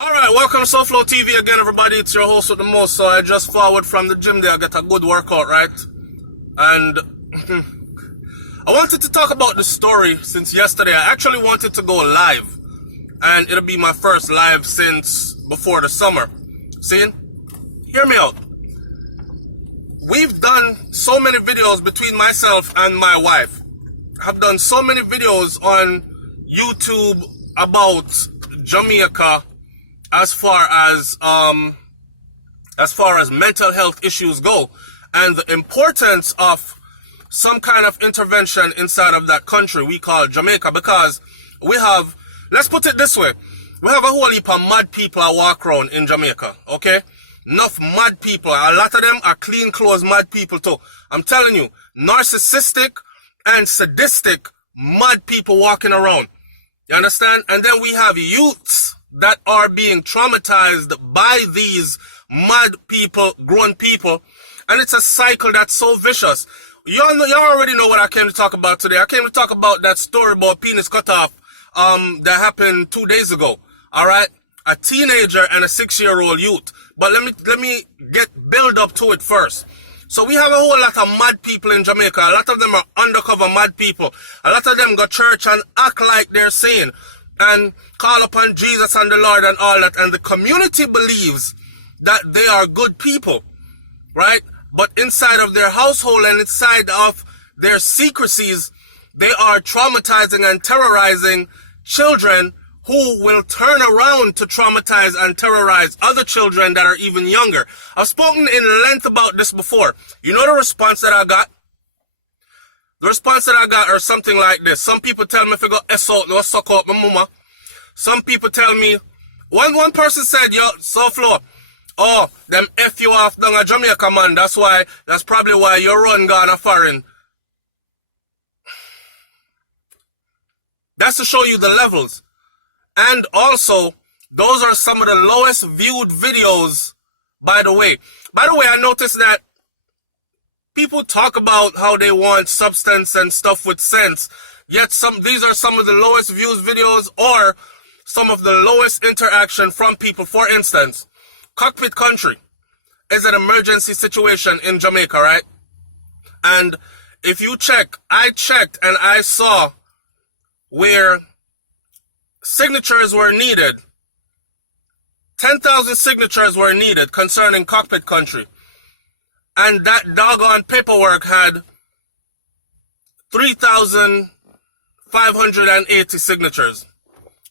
Alright, welcome to SouFLoTV again, everybody. It's your host with the most. So I just forward from the gym there. I get a good workout, right? And I wanted to talk about the story since yesterday. I actually wanted to go live. And it'll be my first live since before the summer. See? Hear me out. We've done so many videos between myself and my wife. I've done so many videos on YouTube about Jamaica as far as mental health issues go, and the importance of some kind of intervention inside of that country we call Jamaica, because we have, let's put it this way, we have a whole heap of mad people that walk around in Jamaica, okay? Enough mad people. A lot of them are clean clothes mad people too. I'm telling you, narcissistic and sadistic mad people walking around. You understand? And then we have youths that are being traumatized by these mad people, grown people. And it's a cycle that's so vicious. Y'all already know what I came to talk about today. I came to talk about that story about penis cut off that happened 2 days ago. Alright? A teenager and a 6-year-old youth. But let me build up to it first. So we have a whole lot of mad people in Jamaica. A lot of them are undercover mad people. A lot of them go to church and act like they're sane and call upon Jesus and the Lord and all that. And the community believes that they are good people, right? But inside of their household and inside of their secrecies, they are traumatizing and terrorizing children who will turn around to traumatize and terrorize other children that are even younger. I've spoken in length about this before. You know the response that I got? The response that I got are something like this. Some people tell me if I go S out, no suck out my mama. Some people tell me, one person said, yo, SouFlo, oh, them F you off down a Jamaica, man. That's probably why your run gone a foreign. That's to show you the levels. And also, those are some of the lowest viewed videos, by the way. By the way, I noticed that people talk about how they want substance and stuff with sense, yet these are some of the lowest views videos or some of the lowest interaction from people. For instance, Cockpit Country is an emergency situation in Jamaica, right? And if you check, I checked and I saw where signatures were needed. 10,000 signatures were needed concerning Cockpit Country. And that doggone paperwork had 3,580 signatures.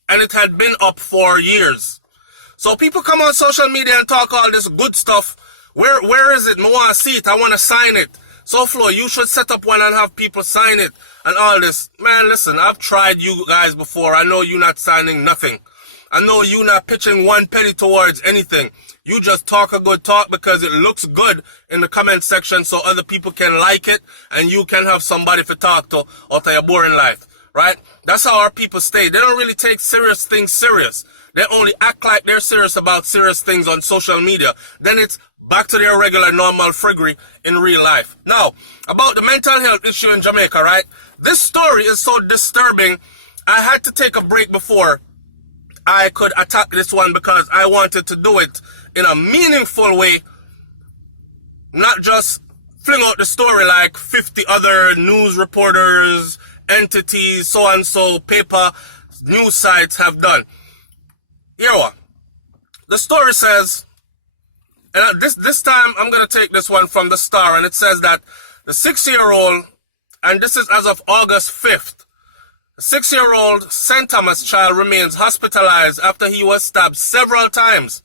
And it had been up for years. So people come on social media and talk all this good stuff. Where is it? I want to see it. I want to sign it. SouFlo, you should set up one and have people sign it and all this. Man, listen, I've tried you guys before. I know you're not signing nothing. I know you're not pitching one penny towards anything. You just talk a good talk because it looks good in the comment section so other people can like it and you can have somebody to talk to out of your boring life, right? That's how our people stay. They don't really take serious things serious. They only act like they're serious about serious things on social media. Then it's back to their regular normal friggery in real life. Now, about the mental health issue in Jamaica, right? This story is so disturbing. I had to take a break before I could attack this one because I wanted to do it in a meaningful way. Not just fling out the story like 50 other news reporters, entities, so-and-so, paper, news sites have done. Here what? The story says, and this time I'm going to take this one from the Star, and it says that the 6-year-old, and this is as of August 5th, the 6-year-old St. Thomas child remains hospitalized after he was stabbed several times,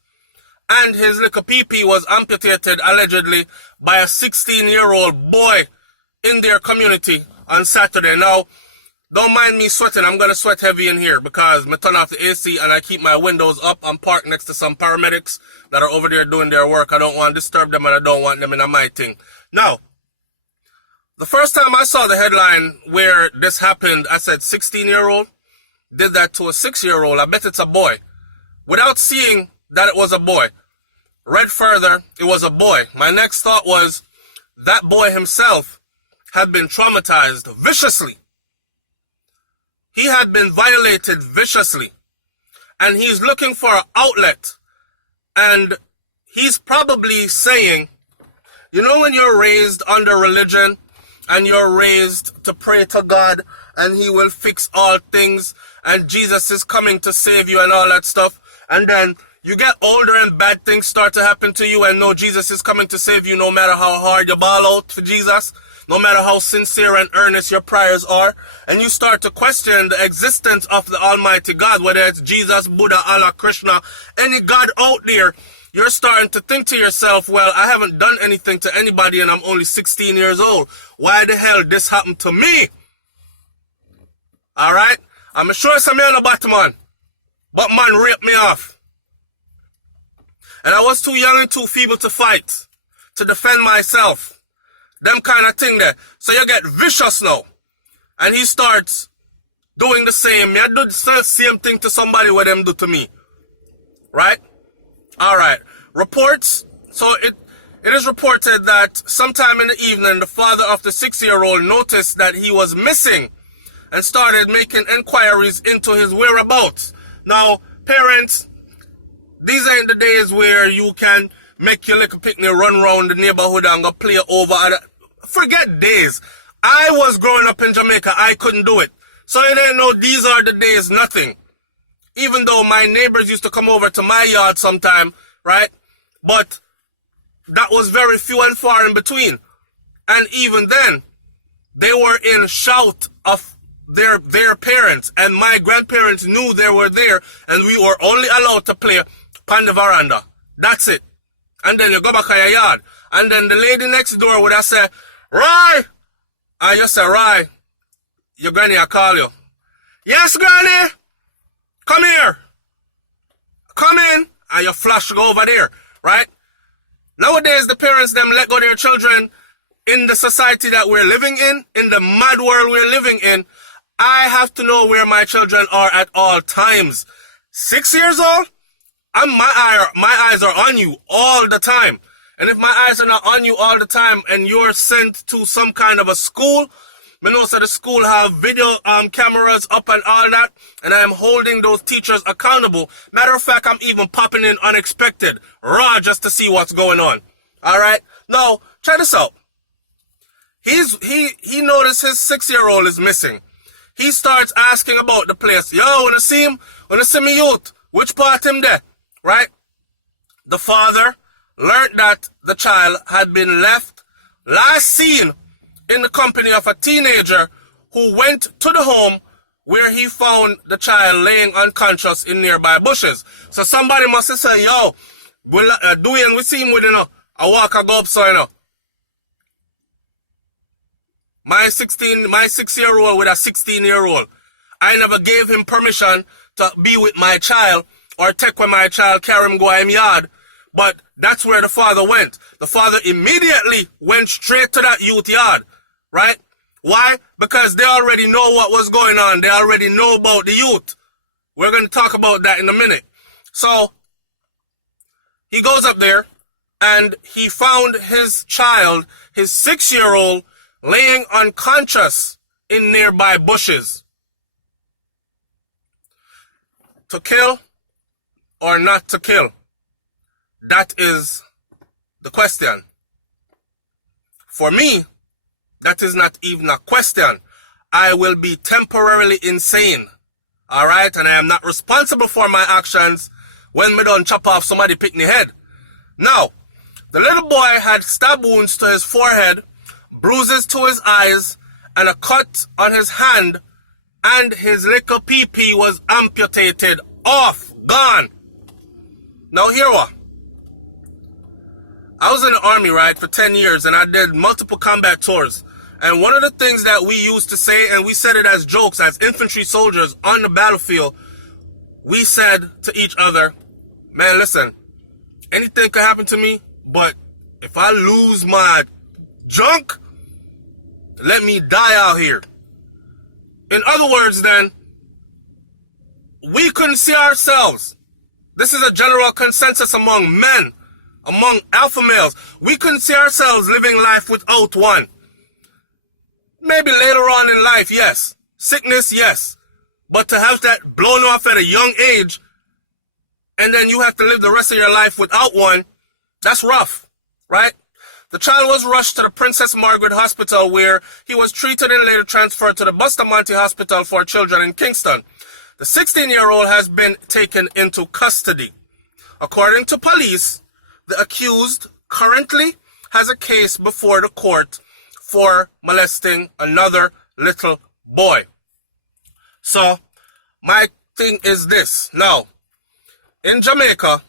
and his little pee-pee was amputated allegedly by a 16-year-old boy in their community on Saturday. Now, don't mind me sweating. I'm going to sweat heavy in here because I turn off the AC and I keep my windows up. I'm parked next to some paramedics that are over there doing their work. I don't want to disturb them and I don't want them in my thing. Now, the first time I saw the headline where this happened, I said 16-year-old did that to a 6-year-old. I bet it's a boy. Without seeing that it was a boy. Read further, it was a boy. My next thought was that boy himself had been traumatized viciously. He had been violated viciously. and he's looking for an outlet. And he's probably saying, you know, when you're raised under religion and you're raised to pray to God and he will fix all things and Jesus is coming to save you and all that stuff, and then you get older and bad things start to happen to you and no, Jesus is coming to save you no matter how hard you ball out for Jesus, no matter how sincere and earnest your prayers are, and you start to question the existence of the Almighty God, whether it's Jesus, Buddha, Allah, Krishna, any God out there, you're starting to think to yourself, well, I haven't done anything to anybody and I'm only 16 years old. Why the hell this happened to me? Alright? I'm sure some man about man, but man ripped me off. And I was too young and too feeble to fight, to defend myself. Them kind of thing there. So you get vicious now. And he starts doing the same. I do the same thing to somebody what them do to me. Right? Alright. Reports. So it is reported that sometime in the evening, the father of the 6-year-old noticed that he was missing and started making inquiries into his whereabouts. Now, parents, these ain't the days where you can make your little picnic run around the neighborhood and go play over. Forget days. I was growing up in Jamaica. I couldn't do it. So you didn't know these are the days, nothing. Even though my neighbors used to come over to my yard sometime, right? But that was very few and far in between. And even then, they were in shout of their parents. And my grandparents knew they were there. And we were only allowed to play on the veranda. That's it. And then you go back to your yard. And then the lady next door would have said, Roy! And you say, Roy, your granny will call you. Yes, granny! Come here. Come in. And you flash go over there, right? Nowadays, the parents, them let go their children in the society that we're living in the mad world we're living in. I have to know where my children are at all times. 6 years old? My eyes are on you all the time. And if my eyes are not on you all the time and you're sent to some kind of a school, I know that the school have video cameras up and all that, and I am holding those teachers accountable. Matter of fact, I'm even popping in unexpected, raw, just to see what's going on. All right? Now, try this out. He noticed his 6-year-old is missing. He starts asking about the place. Yo, wanna see him? Wanna see me youth? Which part him there? Right? The father learned that the child had been left last seen in the company of a teenager who went to the home where he found the child laying unconscious in nearby bushes. So somebody must have said, yo, we see him with, a walk a go up, so, My 6-year-old with a 16-year-old. I never gave him permission to be with my child or take when my child carry him go in yard. But that's where the father went. The father immediately went straight to that youth yard. Right? Why? Because they already know what was going on. They already know about the youth. We're going to talk about that in a minute. So, he goes up there and he found his child, his 6-year-old, laying unconscious in nearby bushes. To kill or not to kill? That is the question. For me, that is not even a question. I will be temporarily insane. Alright? And I am not responsible for my actions when me don't chop off somebody picnic head. Now, the little boy had stab wounds to his forehead, bruises to his eyes, and a cut on his hand, and his little pee-pee was amputated off, gone. Now here what? I was in the army, right, for 10 years, and I did multiple combat tours. And one of the things that we used to say, and we said it as jokes, as infantry soldiers on the battlefield, we said to each other, man, listen, anything can happen to me, but if I lose my junk, let me die out here. In other words, then, we couldn't see ourselves. This is a general consensus among men, among alpha males. We couldn't see ourselves living life without one. Maybe later on in life, yes. Sickness, yes. But to have that blown off at a young age, and then you have to live the rest of your life without one, that's rough, right? The child was rushed to the Princess Margaret Hospital, where he was treated and later transferred to the Bustamante Hospital for Children in Kingston. The 16-year-old has been taken into custody. According to police, the accused currently has a case before the court for molesting another little boy. So, my thing is this. Now, in Jamaica,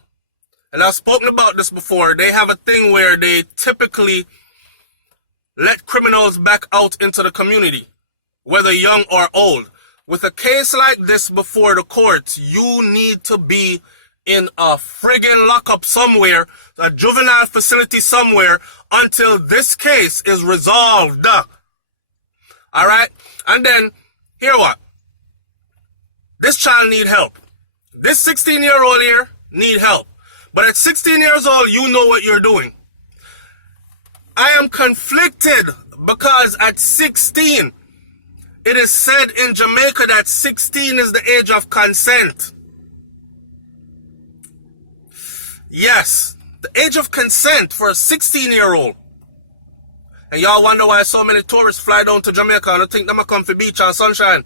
and I've spoken about this before, they have a thing where they typically let criminals back out into the community, whether young or old. With a case like this before the courts, you need to be in a friggin' lockup somewhere, a juvenile facility somewhere, until this case is resolved. Alright? And then, hear what? This child need help. This 16-year-old here need help. But at 16 years old, you know what you're doing. I am conflicted because at 16, it is said in Jamaica that 16 is the age of consent. Yes, the age of consent for a 16-year-old. And y'all wonder why so many tourists fly down to Jamaica and think they're going to come for beach and sunshine.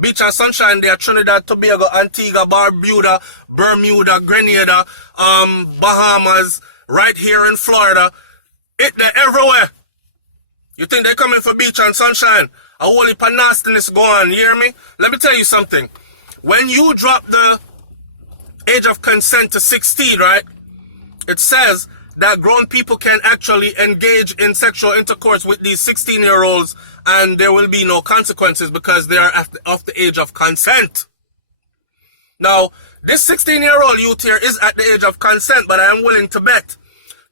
Beach and sunshine, they are Trinidad, Tobago, Antigua, Barbuda, Bermuda, Grenada, Bahamas, right here in Florida. They're everywhere. You think they're coming for beach and sunshine? A whole heap of nastiness go on, you hear me? Let me tell you something. When you drop the age of consent to 16, right? It says that grown people can actually engage in sexual intercourse with these 16-year-olds and there will be no consequences because they are of the age of consent. Now, this 16-year-old youth here is at the age of consent, but I am willing to bet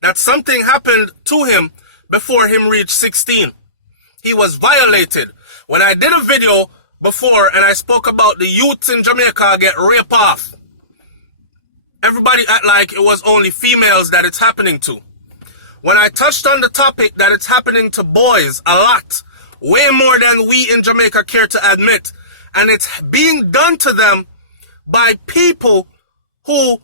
that something happened to him before him reach 16. He was violated. When I did a video before and I spoke about the youths in Jamaica get raped off, everybody act like it was only females that it's happening to. When I touched on the topic that it's happening to boys a lot, way more than we in Jamaica care to admit, and it's being done to them by people who,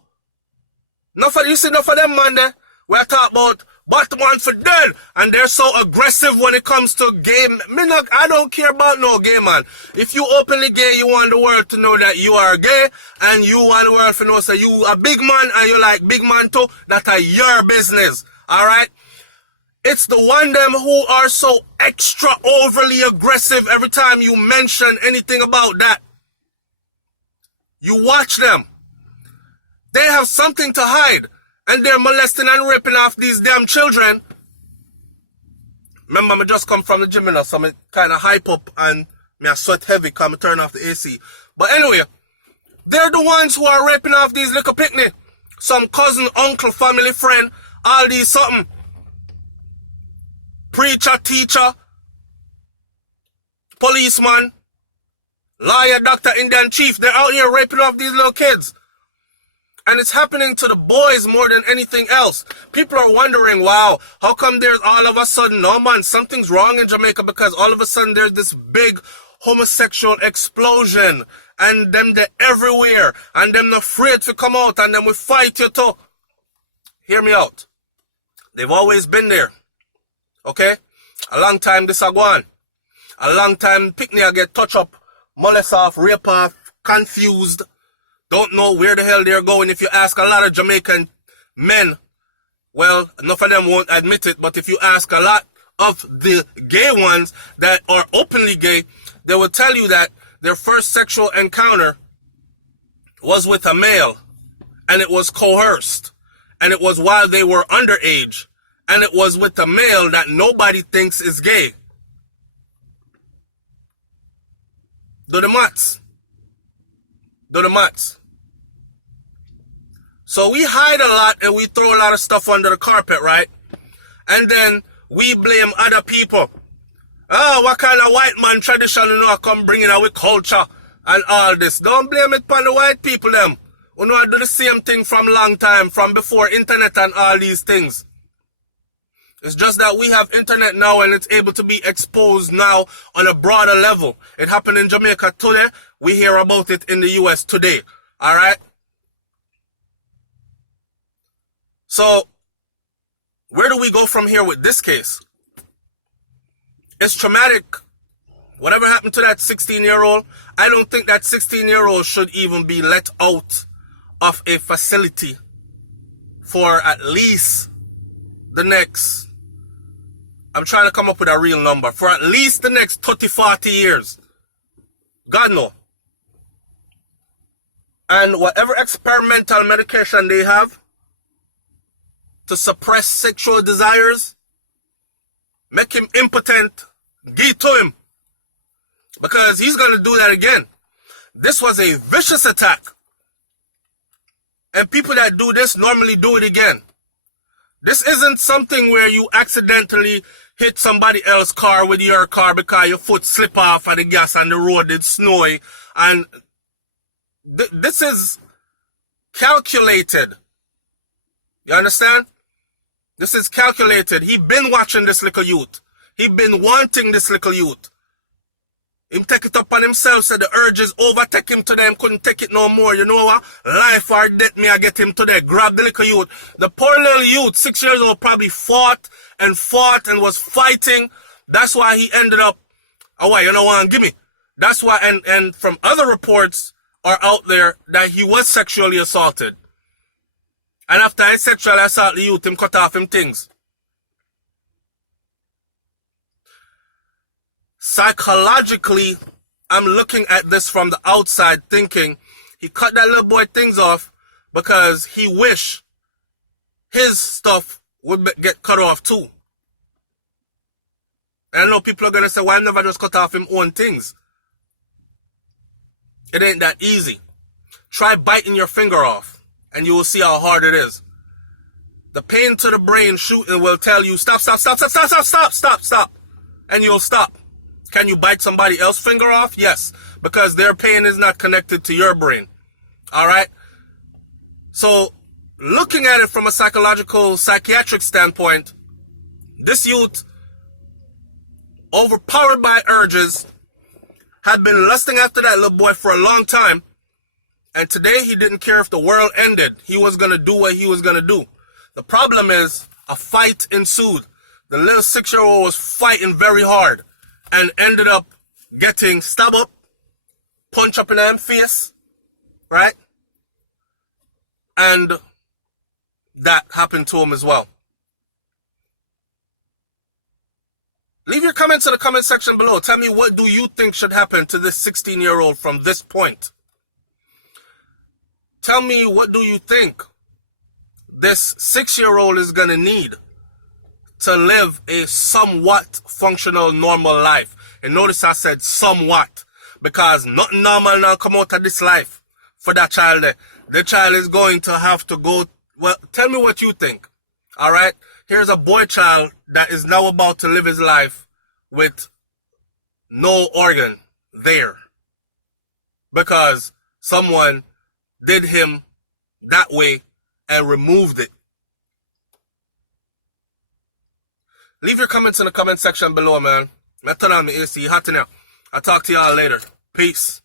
enough of them man there, we're talking about bottom one for dead, and they're so aggressive when it comes to gay. I don't care about no gay man. If you openly gay, you want the world to know that you are gay, and you want the world to know that you a big man and you like big man too. That are your business. Alright? It's the one them who are so extra overly aggressive every time you mention anything about that. You watch them. They have something to hide. And they're molesting and raping off these damn children. Remember, I just come from the gym now, so I kind of hype up and I sweat heavy because I turn off the AC. But anyway, they're the ones who are raping off these little picnic. Some cousin, uncle, family, friend, all these something. Preacher, teacher, policeman, lawyer, doctor, Indian chief. They're out here raping off these little kids. And it's happening to the boys more than anything else. People are wondering, wow, how come there's all of a sudden, no man, something's wrong in Jamaica because all of a sudden there's this big homosexual explosion and them they're everywhere and them not afraid to come out and them we fight you too. Hear me out. They've always been there. Okay? A long time this a go on. A long time picnic get touch up, molest off, rape off, confused. Don't know where the hell they're going. If you ask a lot of Jamaican men, well, enough of them won't admit it, but if you ask a lot of the gay ones that are openly gay, they will tell you that their first sexual encounter was with a male, and it was coerced, and it was while they were underage, and it was with a male that nobody thinks is gay. Do the maths. Do the maths. So we hide a lot and we throw a lot of stuff under the carpet, right? And then we blame other people. Oh, what kind of white man tradition you know come bringing our culture and all this. Don't blame it upon the white people, them. You know I do the same thing from long time, from before internet and all these things. It's just that we have internet now and it's able to be exposed now on a broader level. It happened in Jamaica today. We hear about it in the US today. Alright? So, where do we go from here with this case? It's traumatic. Whatever happened to that 16-year-old, I don't think that 16-year-old should even be let out of a facility for at least the next, I'm trying to come up with a real number, for at least the next 30, 40 years. God no. And whatever experimental medication they have to suppress sexual desires, make him impotent, give it to him. Because he's going to do that again. This was a vicious attack. And people that do this normally do it again. This isn't something where you accidentally hit somebody else's car with your car because your foot slip off at the gas and the road is snowy. And this is calculated. You understand? This is calculated. He been watching this little youth. He been wanting this little youth. Him take it up on himself, said the urges overtake him today, him couldn't take it no more. You know what? Life or death, me I get him today. Grab the little youth. The poor little youth, 6 years old, probably fought and was fighting. That's why he ended up, oh why, you know what, give me. That's why, and from other reports are out there that he was sexually assaulted. And after I sexually assault the youth, him cut off him things. Psychologically, I'm looking at this from the outside thinking he cut that little boy things off because he wish his stuff would get cut off too. And I know people are going to say, why never just cut off him own things? It ain't that easy. Try biting your finger off and you will see how hard it is. The pain to the brain shooting will tell you, stop. And you'll stop. Can you bite somebody else's finger off? Yes, because their pain is not connected to your brain. All right? So, looking at it from a psychiatric standpoint, this youth, overpowered by urges, had been lusting after that little boy for a long time, and today he didn't care if the world ended. He was going to do what he was going to do. The problem is, a fight ensued. The little 6-year-old was fighting very hard, and ended up getting stabbed up, punch up in the face, right? And that happened to him as well. Leave your comments in the comment section below. Tell me, what do you think should happen to this 16-year-old from this point? Tell me, what do you think this 6-year-old is going to need to live a somewhat functional, normal life? And notice I said somewhat, because nothing normal now come out of this life for that child there. The child is going to have to go, well, tell me what you think. All right? Here's a boy child that is now about to live his life with no organ there, because someone did him that way and removed it. Leave your comments in the comment section below, man. I turn on my AC hot now. I'll talk to y'all later. Peace.